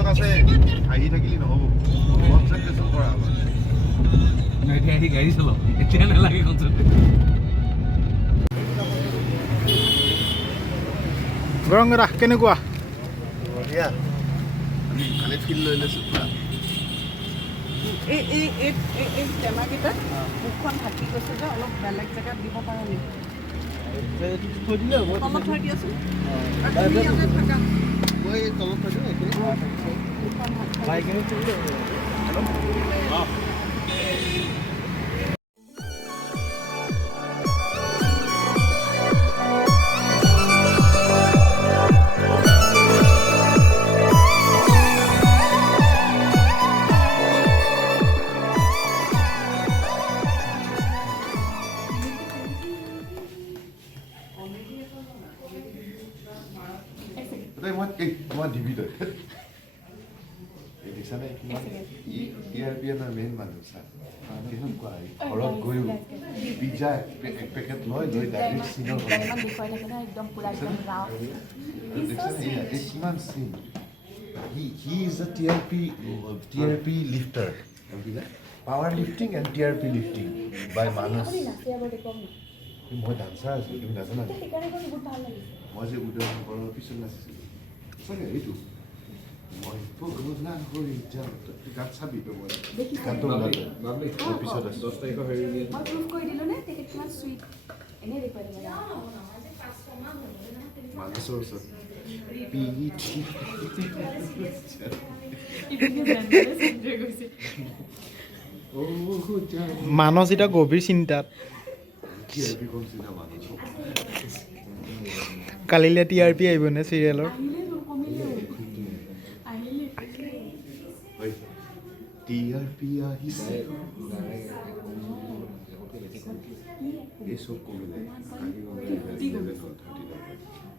dialog আছে আহি থাকিলি নহ'ব কনসেন্ট্ৰেশন কৰা হ'ব এতিয়া আহি গাড়ী চলাও এতিয়া নালাগে কনসেন্ট্ৰেশন গৰংগৰা কেনেকুৱা বঢ়িয়া আমি কালি ফিল লৈ লৈছোঁ পুৰা এই টেমাকেইটা মুখখন ঢাকি গৈছে যে অলপ বেলেগ জেগাত দিব পাৰোঁ নেকি থৈ দিলে হ'ব তলত থৈ দিয়াচোন আৰু তুমি ইয়াতে থাকা মই তলত থৈ দিওঁ এইখিনি বাইকেৰে থৈ দিলে হেল্ল' মই ডিভিড দেখিছানে কিমান ইয়াৰ মেইন মানুহ ছাৰ কেনেকুৱা ঘৰত গৈও পিজ্জা এক পেকেট লৈ ডাইৰেক্ট চিনৰ কিমান চিন he is a TRP lifter power lifting and TRP lifting by Manas মই ডান্সাৰ আছোঁ তুমি নাজানা মই যে উদয়শংকৰৰ পিছত নাচিছিলোঁ সঁচাকৈ এইটো মই পগলা হৈ যাওঁ গান চাবি তো মই গানটো ওলালে পিছত আছোঁ 10 তাৰিখৰ হেৰি মই প্ৰুফ কৰি দিলোঁ নে টিকেট কিমান চুইট এনেই দেখুৱাই দিব মানসৰ ওচৰত মানস এতিয়া গভীৰ চিন্তাত কালিলৈ TRP আহিব নে চিৰিয়েলৰ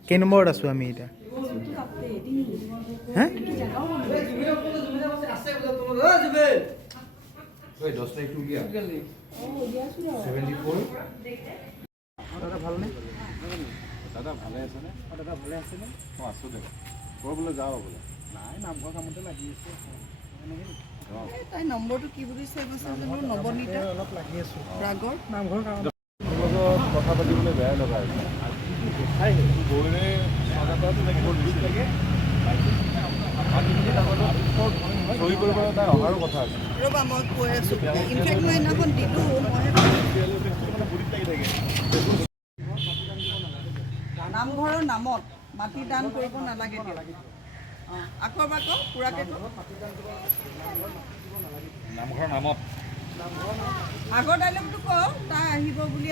কেই নম্বৰত আছোঁ আমি এতিয়া হা 10 তাৰিখটো দিয়া 74 দাদা ভালনে দাদা ভালে আছেনে দাদা ভালে আছেনে মই আছোঁ দে বৰ বোলে যাওঁ বোলে নাই নামঘৰ কামতে লাগি আছে তাই নম্বৰটো কি বুলি ছেভ আছে জানো নৱনীতা অলপ লাগি আছোঁ ৰাগৰ নামঘৰ কাম লগত কথা পাতিবলৈ বেয়া লগা হৈছে গৌৰে লাগে চহী কৰিবলৈ তাই অহাৰো কথা আছে ৰ'বা মই কৈ আছোঁ ইনফেক্ট মই সেইদিনাখন দিলোঁ নামঘৰৰ নামত মাটি দান কৰিব নালাগে আকৌ এবাৰ কওঁ পুৰাকৈ নামঘৰৰ নামত আগৰ ডাইলগটো কওঁ তাই আহিব বুলি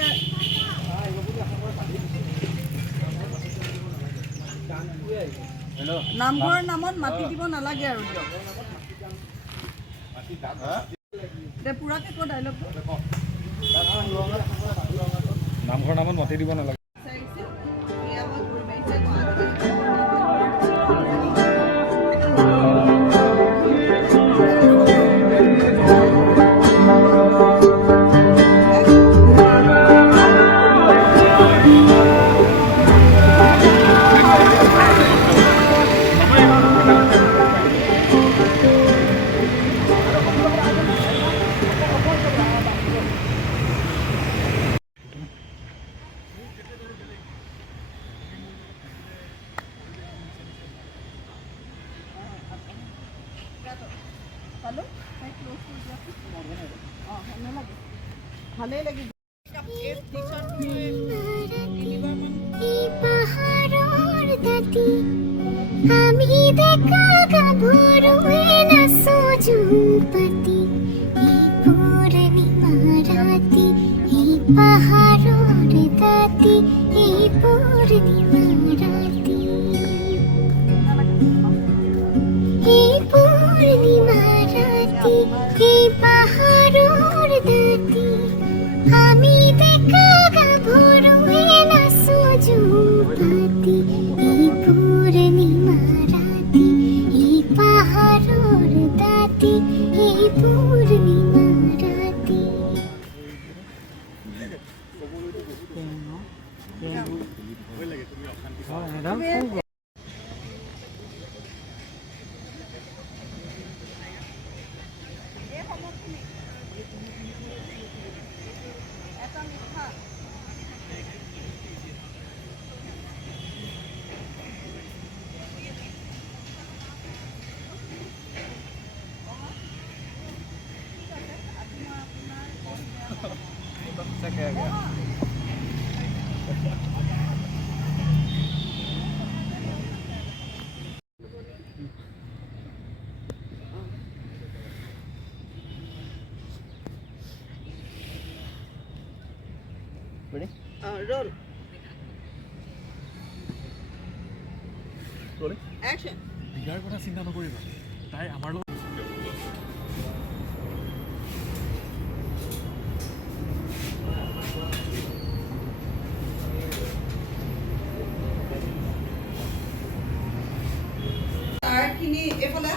নামঘৰৰ নামত মাটি দিব নালাগে আৰু দিয়ক দে পুৰাকৈ কওঁ ডাইলগটো নামঘৰৰ নামত মাতি দিব নালাগে ভালেই লাগিব আমি দেখা গাভৰুৱে নাচো জুমপাতি এই পূৰ্ণিমা ৰাতি এই পাহাৰৰ দাঁতি এই পূৰ্ণিমা ৰাতি এই পূৰ্ণিমা ৰাতি এই পাহাৰৰ দাঁতি আমি দেখা গাভৰুৱে নাচো জুমপাতি এই পূৰ্ণিমা ৰাতি এই পাহাৰৰ দাঁতি এই পূৰ্ণিমা ৰাতি ৰোল একশ্যন বিয়াৰ কথা চিন্তা নকৰিবা তাই আমাৰ লগত তাৰখিনি এইফালে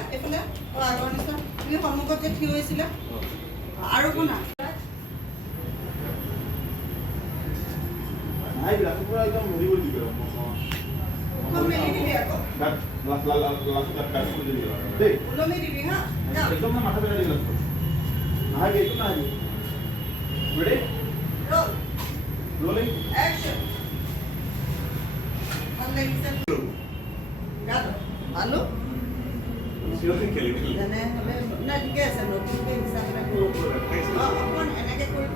আগৰ নিচিনা তুমি সন্মুখত যে থিয় হৈছিলা আৰু শুনা মেলি দিবি আকৌ ওলমি দিবি হা ৰোল একশ্যন ভাল লাগিছে ভালো তেনেহ'লে নাই ঠিকে আছে নতুনকৈ হিচাপে অকণ এনেকৈ কৰি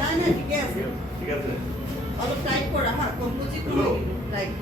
নাই ঠিকে আছে অলপ টাইট কৰা হা কম্পজিট টাইট